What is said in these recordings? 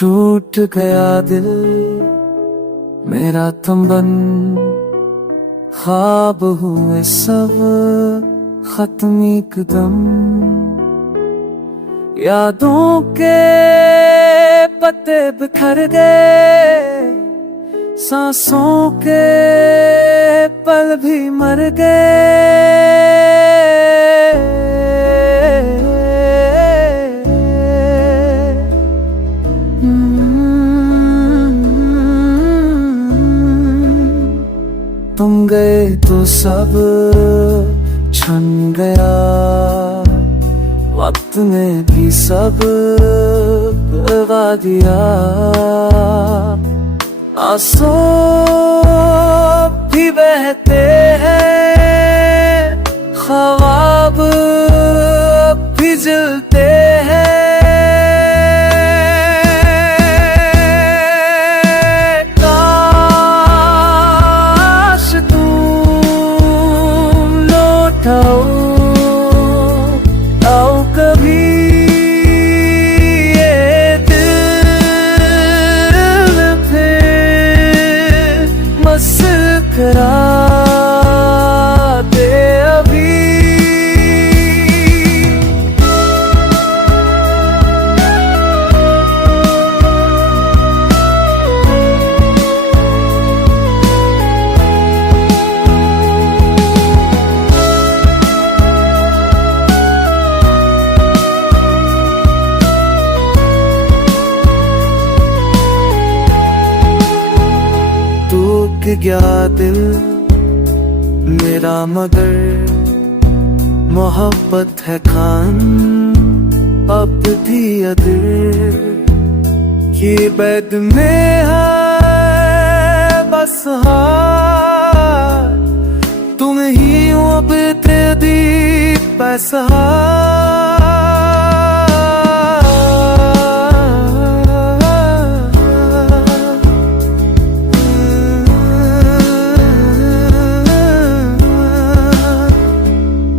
टूट गया दिल मेरा तंबन, ख्वाब हुए सब खत्म एकदम। यादों के पत्ते बिखर गए, सांसों के पल भी मर गए। तुम गए तो सब छन गया, वक्त ने भी सब बगा दिया। आंसू भी बहते हैं, ख्वाब भी जलते हैं। काश तुम लौट आओ कभी, करा दे अभी। टूट गया दिल मेरा मगर मोहब्बत है खान अब भी अदर। ये बैद में है बस हार, तुम ही हो अब तेरी पैसा।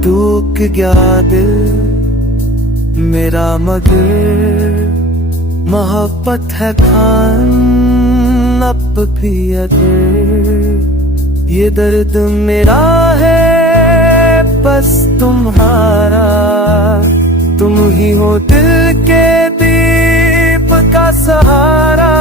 टूट गया दिल मेरा मगर मोहब्बत है खान अब भी अदर। ये दर्द मेरा है बस तुम्हारा, तुम ही हो दिल के दीप का सहारा।